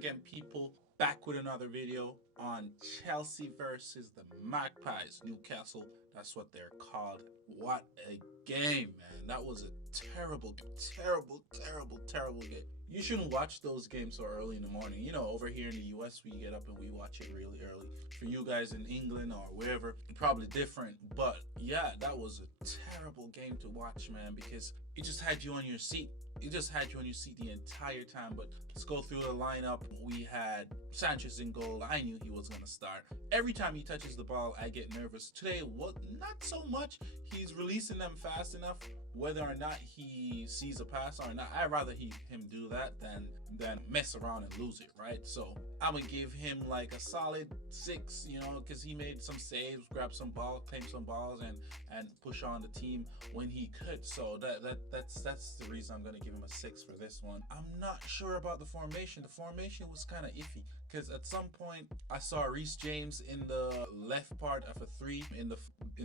again, people, back with another video on Chelsea versus the Magpies. Newcastle, that's what they're called. What a game, man. That was a terrible, terrible game. You shouldn't watch those games so early in the morning. You know, over here in the US, we get up and we watch it really early. For you guys in England or wherever, probably different. But yeah, that was a terrible game to watch, man, because it just had you on your seat. It just had you on your seat the entire time. But let's go through the lineup. We had Sanchez in goal. I knew he was going to start. Every time he touches the ball, I get nervous. Today, not so much. He's releasing them fast enough. Whether or not he sees a pass or not, I'd rather him do that than mess around and lose it, right? So I'm going to give him like a solid 6, you know, because he made some saves, grabbed some ball, claimed some balls, and push on the team when he could. So that's the reason I'm going to give him a 6 for this one. I'm not sure about the formation. The formation was kind of iffy because at some point I saw Reece James in the left part of a 3 in the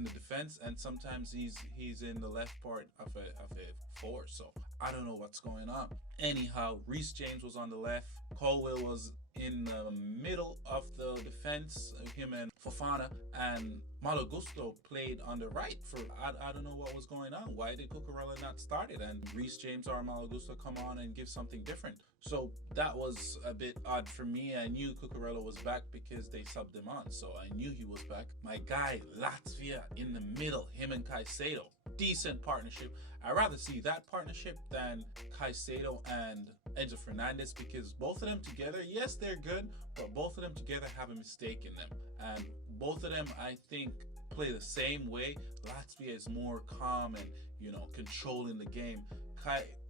defense, and sometimes he's in the left part of a 4. So I don't know what's going on. Anyhow, Reece James was on the left. Colwill was in the middle of the defense, him and Fofana, and Malo Gusto played on the right. For I don't know what was going on. Why did Cucurella not start it and Reece James or Malo Gusto come on and give something different? So that was a bit odd for me. I knew Cucurella was back because they subbed him on, so I knew he was back. My guy Latvia in the middle, him and Caicedo, decent partnership. I'd rather see that partnership than Caicedo and Enzo Fernandez, because both of them together, yes, they're good, but both of them together have a mistake in them. And both of them, I think, play the same way. Latvia is more calm and, you know, controlling the game.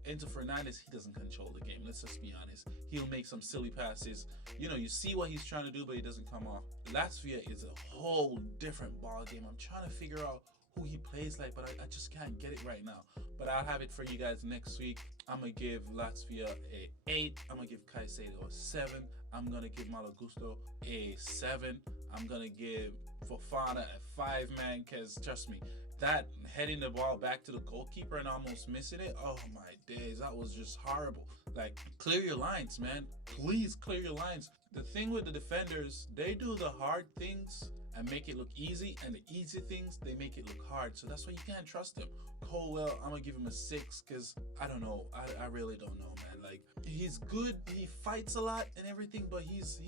Enzo Fernandez, he doesn't control the game. Let's just be honest. He'll make some silly passes. You know, you see what he's trying to do, but he doesn't come off. Latvia is a whole different ball game. I'm trying to figure out who he plays like, but I just can't get it right now. But I'll have it for you guys next week. I'm going to give Latvia a 8. I'm going to give Caicedo a 7. I'm going to give Malo Gusto a 7. I'm going to give Fofana a 5, man, because trust me, that heading the ball back to the goalkeeper and almost missing it, oh my days, that was just horrible. Like, clear your lines, man. Please clear your lines. The thing with the defenders, they do the hard things and make it look easy, and the easy things, they make it look hard. So that's why you can't trust him. Colwill, I'm gonna give him a 6 because I don't know. I really don't know, man. Like, he's good, he fights a lot and everything, but he's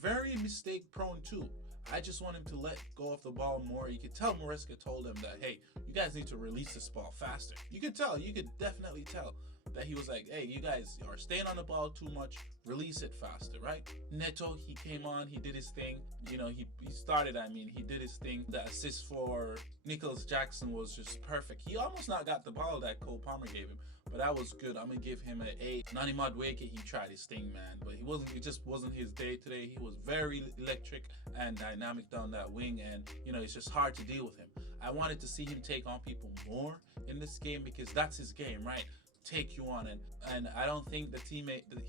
very mistake prone too. I just want him to let go of the ball more. You could tell Maresca told him that, hey, you guys need to release this ball faster. You could definitely tell that he was like, hey, you guys are staying on the ball too much, release it faster, right? Neto, he came on, he did his thing. You know, he started, he did his thing. The assist for Nicholas Jackson was just perfect. He almost not got the ball that Cole Palmer gave him, but that was good. I'm gonna give him an 8. Nani Madueke, he tried his thing, man, but it just wasn't his day today. He was very electric and dynamic down that wing, and you know, it's just hard to deal with him. I wanted to see him take on people more in this game because that's his game, right? Take you on, and I don't think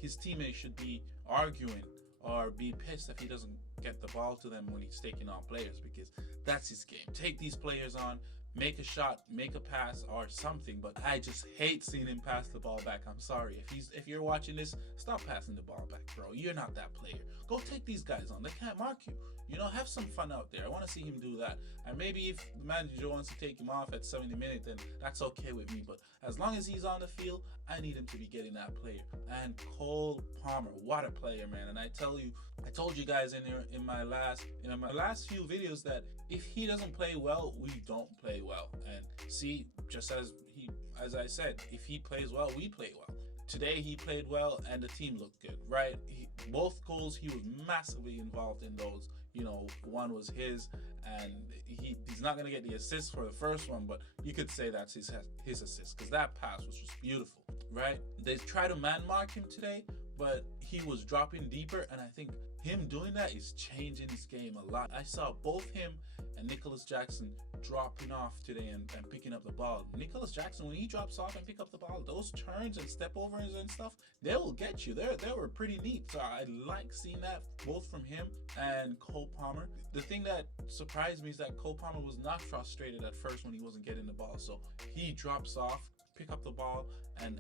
his teammate should be arguing or be pissed if he doesn't get the ball to them when he's taking on players, because that's his game. Take these players on, make a shot, make a pass or something, but I just hate seeing him pass the ball back. I'm sorry. If you're watching this, stop passing the ball back, bro. You're not that player. Go take these guys on. They can't mark you. You know, have some fun out there. I want to see him do that. And maybe if the manager wants to take him off at 70 minutes, then that's okay with me. But as long as he's on the field, I need him to be getting that player. And Cole Palmer, what a player, man. And I told you guys in my last few videos that if he doesn't play well, we don't play well. And see, just as I said, if he plays well, we play well. Today he played well and the team looked good, right? Both goals, he was massively involved in those. You know, one was his, and he's not going to get the assist for the first one, but you could say that's his assist because that pass was just beautiful, right? They tried to man mark him today, but he was dropping deeper, and I think him doing that is changing his game a lot. I saw both him and Nicholas Jackson dropping off today and picking up the ball. Nicholas Jackson, when he drops off and pick up the ball, those turns and step overs and stuff, they will get you. They were pretty neat. So I like seeing that both from him and Cole Palmer. The thing that surprised me is that Cole Palmer was not frustrated at first when he wasn't getting the ball. So he drops off pick up the ball and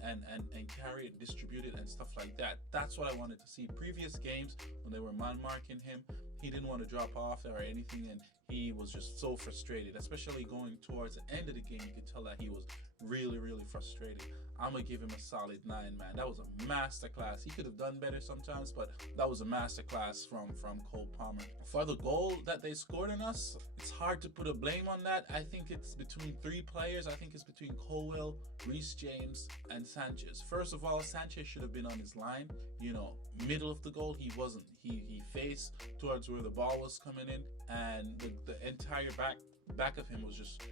carry it, distribute it, and stuff like that. That's what I wanted to see. Previous games when they were man marking him, he didn't want to drop off or anything, and he was just so frustrated, especially going towards the end of the game. You could tell that he was really frustrated. I'm gonna give him a solid 9, man. That was a masterclass. He could have done better sometimes, but that was a masterclass from Cole Palmer. For the goal that they scored on us, it's hard to put a blame on that. I think it's between 3 players. I think it's between Colwell, Reece James, and Sanchez. First of all, Sanchez should have been on his line, middle of the goal. He wasn't. He faced towards where the ball was coming in, and the entire back of him was just,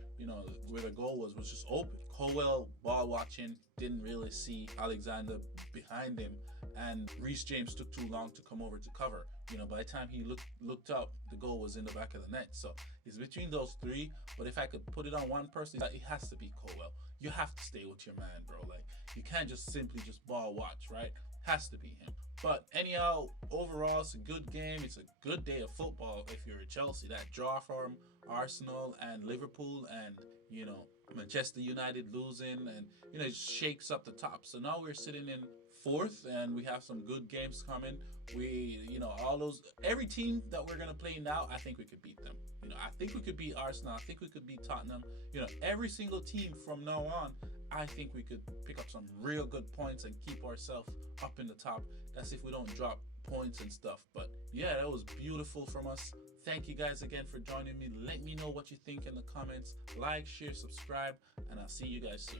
where the goal was just open. Colwell, ball watching, didn't really see Alexander behind him, and Reece James took too long to come over to cover. By the time he looked up, the goal was in the back of the net. So it's between those 3, but if I could put it on one person, it has to be Colwell. You have to stay with your man, bro. Like, you can't just simply just ball watch, right? Has to be him. But anyhow, overall, it's a good game. It's a good day of football if you're a Chelsea. That draw from Arsenal and Liverpool and, Manchester United losing, and, it shakes up the top. So now we're sitting in 4th, and we have some good games coming. Every team that we're going to play now, I think we could beat them. I think we could beat Arsenal. I think we could beat Tottenham. Every single team from now on, I think we could pick up some real good points and keep ourselves up in the top. That's if we don't drop points and stuff. But yeah, that was beautiful from us. Thank you guys again for joining me. Let me know what you think in the comments. Like, share, subscribe, and I'll see you guys soon.